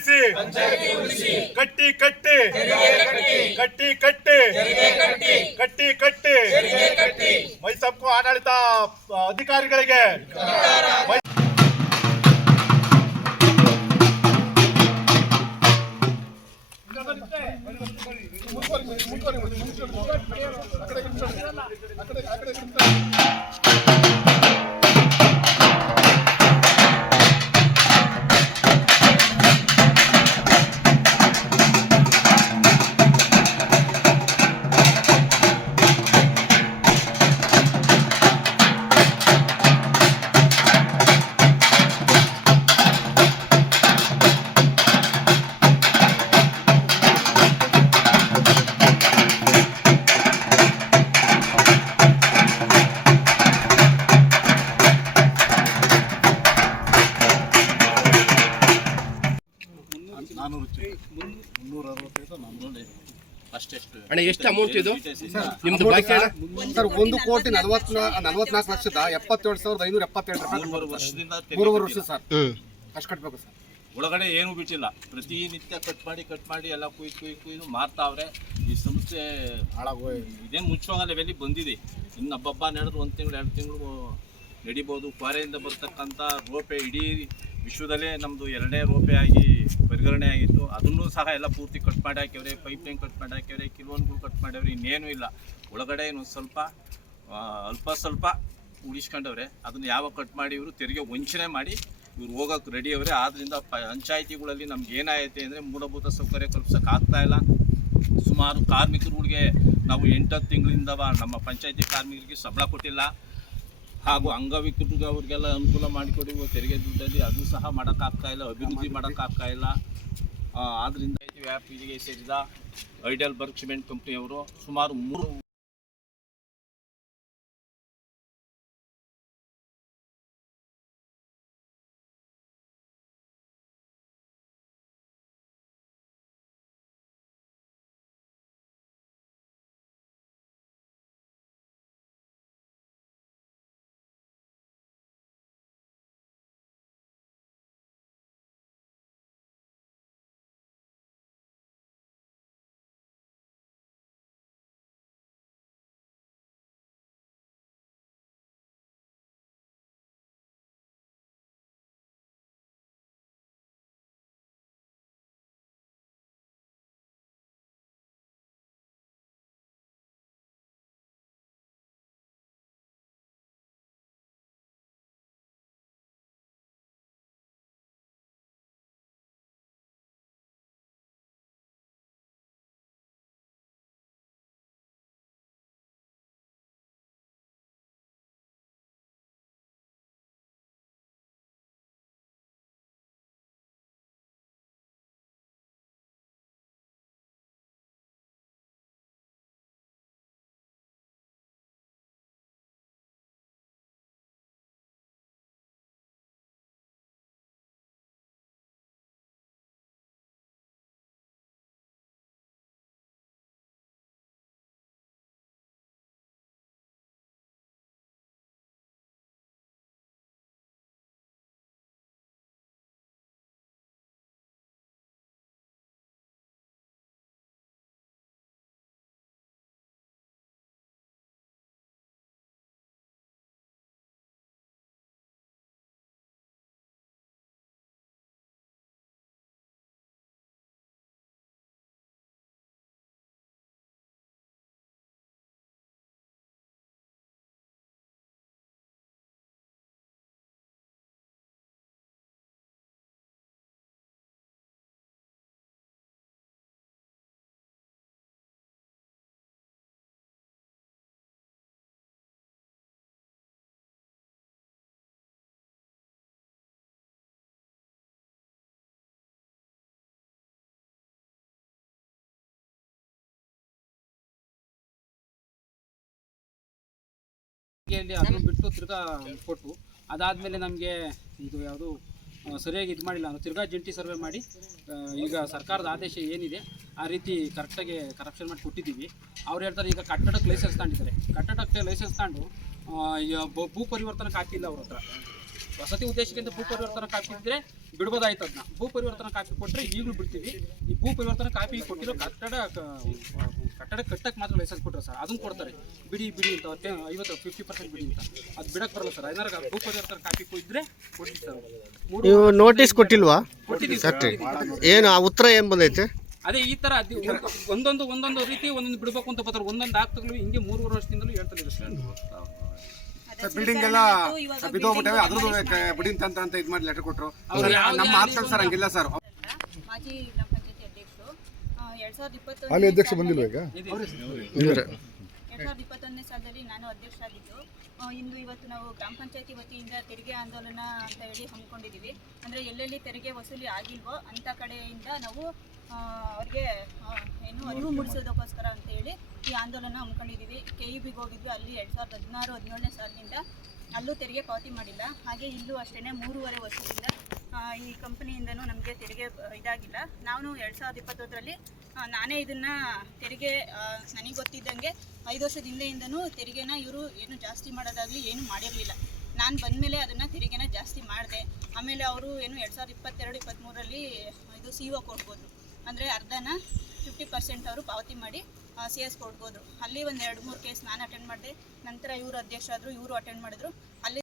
ಉಳಿಸಿ ಕಟ್ಟಿ ಕಟ್ಟಿ ಕಟ್ಟಿ ಕಟ್ಟಿ ಕಟ್ಟಿ ಕಟ್ಟಿ ಮೈಸಪ್ಪು ಆಡಳಿತ ಅಧಿಕಾರಿಗಳಿಗೆ ಮೈ- ನಾನೂರು ಮುನ್ನೂರ ಅರವತ್ತೈದು ನಾನ್ನೂರ ಅಷ್ಟೆಷ್ಟು ಅಣ್ಣ ಎಷ್ಟು ಅಮೌಂಟ್ ಇದು? ನಿಮ್ದು ಬಾಕಿ ಸರ್ ಒಂದು ಕೋಟಿ ನಲವತ್ನ ನಲವತ್ನಾಲ್ಕು ಲಕ್ಷದ ಎಪ್ಪತ್ತೇಳು ಸಾವಿರದ ಐನೂರ ಎಪ್ಪತ್ತೆರಡು ರೂಪಾಯಿ ಮೂರುವರೆ ವರ್ಷದಿಂದ ಮೂರುವರೆ ವರ್ಷ ಸರ್. ಅಷ್ಟು ಕಟ್ಟಬೇಕು ಸರ್. ಒಳಗಡೆ ಏನು ಬಿಟ್ಟಿಲ್ಲ. ಪ್ರತಿನಿತ್ಯ ಕಟ್ ಮಾಡಿ ಕಟ್ ಮಾಡಿ ಎಲ್ಲ ಕುಯ್ ಕುಯ್ ಕುಯ್ದು ಮಾರ್ತಾವ್ರೆ. ಈ ಸಂಸ್ಥೆ ಹಾಳಾಗೋ ಇದೇನು ಮುಚ್ಚುವಾಗ ಲೆವೆಲ್ಲಿ ಬಂದಿದೆ. ಇನ್ನು ಹಬ್ಬಬ್ಬ ನಡೆದು ಒಂದು ತಿಂಗಳು ಎರಡು ತಿಂಗಳು ನಡಿಬೋದು. ಕ್ವಾರೆಯಿಂದ ಬರ್ತಕ್ಕಂಥ ರೋಪೆ ಇಡೀ ವಿಶ್ವದಲ್ಲೇ ನಮ್ಮದು ಎರಡನೇ ರೋಪೆ ಆಗಿ ಪರಿಗಣನೆ ಆಗಿತ್ತು. ಅದನ್ನು ಸಹ ಎಲ್ಲ ಪೂರ್ತಿ ಕಟ್ ಮಾಡಿ ಹಾಕ್ಯವ್ರೆ ಪೈಪ್ ಲೈನ್ ಕಟ್ ಮಾಡಿ ಹಾಕ್ಯವ್ರೆ ಕಿಲೋನ್ಗಳು ಕಟ್ ಮಾಡ್ಯವ್ರೆ ಇನ್ನೇನು ಇಲ್ಲ. ಒಳಗಡೆ ಏನು ಸ್ವಲ್ಪ ಅಲ್ಪ ಸ್ವಲ್ಪ ಉಳಿಸ್ಕೊಂಡವ್ರೆ. ಅದನ್ನು ಯಾವಾಗ ಕಟ್ ಮಾಡಿ ಇವರು ತೆರಿಗೆ ವಂಚನೆ ಮಾಡಿ ಇವ್ರು ಹೋಗೋಕೆ ರೆಡಿ ಅವರೆ. ಆದ್ದರಿಂದ ಪಂಚಾಯಿತಿಗಳಲ್ಲಿ ನಮ್ಗೆ ಏನಾಯಿತು ಅಂದರೆ ಮೂಲಭೂತ ಸೌಕರ್ಯ ಕಲ್ಪಿಸೋಕ್ಕಾಗ್ತಾ ಇಲ್ಲ. ಸುಮಾರು ಕಾರ್ಮಿಕರುಗಳಿಗೆ ನಾವು ಎಂಟತ್ತು ತಿಂಗಳಿಂದ ನಮ್ಮ ಪಂಚಾಯಿತಿ ಕಾರ್ಮಿಕರಿಗೆ ಸಂಬಳ ಕೊಟ್ಟಿಲ್ಲ. ಹಾಗೂ ಅಂಗವಿಕೃತಿಗೆ ಅವ್ರಿಗೆಲ್ಲ ಅನುಕೂಲ ಮಾಡಿಕೊಡುವ ತೆರಿಗೆ ದುಡ್ಡಲ್ಲಿ ಅದು ಸಹ ಮಾಡೋಕ್ಕಾಗ್ತಾ ಇಲ್ಲ ಅಭಿವೃದ್ಧಿ ಮಾಡೋಕ್ಕಾಗ್ತಾ ಇಲ್ಲ. ವ್ಯಾಪಿಗೆ ಆದ್ರಿಂದ ವ್ಯಾಪ್ತಿಗೆ ಸೇರಿದ ಐಡಲ್ ಬರ್ಗ್ ಸಿಮೆಂಟ್ ಕಂಪ್ನಿಯವರು ಸುಮಾರು ಮೂರು ಇಲ್ಲಿ ಅದನ್ನು ಬಿಟ್ಟು ತಿರ್ಗಾ ಕೊಟ್ಟು ಅದಾದಮೇಲೆ ನಮಗೆ ಇದು ಯಾವುದು ಸರಿಯಾಗಿ ಇದು ಮಾಡಿಲ್ಲ. ಅಂದ್ರೆ ತಿರ್ಗಾ ಜಂಟಿ ಸರ್ವೆ ಮಾಡಿ ಈಗ ಸರ್ಕಾರದ ಆದೇಶ ಏನಿದೆ ಆ ರೀತಿ ಕರೆಕ್ಟಾಗಿ ಕರಪ್ಷನ್ ಮಾಡಿ ಕೊಟ್ಟಿದ್ದೀವಿ. ಅವ್ರು ಹೇಳ್ತಾರೆ ಈಗ ಕಟ್ಟಡಕ್ಕೆ ಲೈಸೆನ್ಸ್ ತಗೊಂಡಿದ್ದಾರೆ. ಕಟ್ಟಡಕ್ಕೆ ಲೈಸೆನ್ಸ್ ತಗೊಂಡು ಭೂ- ಪರಿವರ್ತನೆ ಪರಿವರ್ತನಕ್ಕೆ ಹಾಕಿಲ್ಲ ಅವ್ರ ಹತ್ರ. ವಸತಿ ಉದ್ದೇಶಕ್ಕಿಂತ ಭೂ ಪರಿವರ್ತನೆ ಕಾಪಿದ್ರೆ ಬಿಡ್ಬೋದಾಯ್ತು ಅದನ್ನ. ಭೂ ಪರಿವರ್ತನೆ ಕಾಪಿ ಕೊಟ್ಟರೆ ಈಗಲೂ ಬಿಡ್ತೀವಿ. ಈ ಭೂ ಪರಿವರ್ತನೆ ಕಾಪಿ ಕೊಟ್ಟಿರೋ ಕಟ್ಟಡ ಕಟ್ಟಡ ಕಟ್ಟಕ್ಕೆ ಮಾತ್ರ ಲೈಸೆನ್ಸ್ ಕೊಟ್ಟರು ಸರ್. ಅದನ್ನು ಕೊಡ್ತಾರೆ. ಬಿಡಿ ಬಿಡಿ ಅಂತ ಟೆ- ಐವತ್ತು ಫಿಫ್ಟಿ ಪರ್ಸೆಂಟ್ ಬಿಡಿ ಅಂತ. ಅದು ಬಿಡಕ್ಕೆ ಬರಲ್ಲ ಸರ್. ಏನಾರು ಗ್ರೂಪ್ ಇರ್ತಾರೆ ಕಾಪಿ ಇದ್ದರೆ ಕೊಡಿ ಸರ್ ನೀವು ನೋಟಿಸ್ ಕೊಟ್ಟಿಲ್ವಾ? ಕೊಟ್ಟಿದ್ದೀವಿ ಸರ್. ಏನು ಆ ಉತ್ತರ ಏನು ಬಂದೈತೆ? ಅದೇ ಈ ತರ ಅದಿ- ಒಂದೊಂದು ಒಂದೊಂದು ರೀತಿ ಒಂದೊಂದು ಬಿಡಬೇಕು ಅಂತ ಬರ್ತಾರೆ. ಒಂದೊಂದು ಆಗ್ತಗಳು ಹಿಂಗೆ ಮೂರುವರೆ ವರ್ಷದಿಂದಲೂ ಹೇಳ್ತಾರೆ ಸರ್ ಬಿಲ್ಡಿಂಗ್ ಎಲ್ಲ ಬಿದ್ದೋಗ್ಬಿಟ್ಟವೆ. ಅದ್ರದ್ದು ಬಿಡಿ ಅಂತ ಅಂತ ಇದು ಮಾಡಿ ಲೆಟರ್ ಕೊಟ್ಟರು ನಮ್ಮ ಆಪ್ಷನ್ ಸರ್ ಹಂಗಿಲ್ಲ ಸರ್. ಮಾಜಿ ಗ್ರಾಮ ಪಂಚಾಯತಿ ಅಧ್ಯಕ್ಷರು ಎರಡ್ ಸಾವಿರದ ಇಪ್ಪತ್ತೊಂದು ಅಲ್ಲಿ ಅಧ್ಯಕ್ಷ ಬಂದಿಲ್ವ ಈಗ? ಎರಡ್ ಸಾವಿರದ ಇಪ್ಪತ್ತೊಂದನೇ ಸಾಲದಲ್ಲಿ ನಾನು ಅಧ್ಯಕ್ಷ ಆಗಿದ್ದು ಇಂದು ಇವತ್ತು ನಾವು ಗ್ರಾಮ ಪಂಚಾಯತಿ ವತಿಯಿಂದ ತೆರಿಗೆ ಆಂದೋಲನ ಅಂತ ಹೇಳಿ ಹಮ್ಮಿಕೊಂಡಿದ್ದೀವಿ. ಅಂದರೆ ಎಲ್ಲೆಲ್ಲಿ ತೆರಿಗೆ ವಸೂಲಿ ಆಗಿಲ್ವೋ ಅಂಥ ಕಡೆಯಿಂದ ನಾವು ಅವ್ರಿಗೆ ಏನು ಅರಿವು ಮೂಡಿಸೋದಕ್ಕೋಸ್ಕರ ಅಂತ ಹೇಳಿ ಈ ಆಂದೋಲನ ಹಮ್ಮಿಕೊಂಡಿದ್ದೀವಿ. ಕೆ ಇ ಬಿಗೆ ಹೋಗಿದ್ವಿ ಅಲ್ಲಿ ಎರಡು ಸಾವಿರದ ಹದಿನಾರು ಹದಿನೇಳನೇ ಸಾಲಿನಿಂದ ಅಲ್ಲೂ ತೆರಿಗೆ ಪಾವತಿ ಮಾಡಿಲ್ಲ. ಹಾಗೆ ಇಲ್ಲೂ ಅಷ್ಟೇ ಮೂರುವರೆ ವರ್ಷದಿಂದ ಈ ಕಂಪನಿಯಿಂದನೂ ನಮಗೆ ತೆರಿಗೆ ಇದಾಗಿಲ್ಲ. ನಾನು ಎರಡು ಸಾವಿರದ ಇಪ್ಪತ್ತೊಂದರಲ್ಲಿ ನಾನೇ ಇದನ್ನು ತೆರಿಗೆ ನನಗೆ ಗೊತ್ತಿದ್ದಂಗೆ ಐದು ವರ್ಷದ ಹಿಂದೆಯಿಂದನೂ ತೆರಿಗೆನ ಇವರು ಏನು ಜಾಸ್ತಿ ಮಾಡೋದಾಗಲಿ ಏನು ಮಾಡಿರಲಿಲ್ಲ. ನಾನು ಬಂದಮೇಲೆ ಅದನ್ನು ತೆರಿಗೆನ ಜಾಸ್ತಿ ಮಾಡಿದೆ. ಆಮೇಲೆ ಅವರು ಏನು ಎರಡು ಸಾವಿರದ ಇಪ್ಪತ್ತೆರಡು ಇಪ್ಪತ್ತ್ಮೂರರಲ್ಲಿ ಇದು ಸಿ ಒ ಕೊಡ್ಬೋದು. ಅಂದರೆ ಅರ್ಧನ ಫಿಫ್ಟಿ ಪರ್ಸೆಂಟ್ ಅವರು ಪಾವತಿ ಮಾಡಿ ಸಿ ಎಸ್ ಕೊಡ್ಬೋದು. ಅಲ್ಲಿ ಒಂದು ಎರಡು ಮೂರು ಕೇಸ್ ನಾನು ಅಟೆಂಡ್ ಮಾಡಿದೆ. ನಂತರ ಇವರು ಅಧ್ಯಕ್ಷರಾದರು, ಇವರು ಅಟೆಂಡ್ ಮಾಡಿದ್ರು. ಅಲ್ಲಿ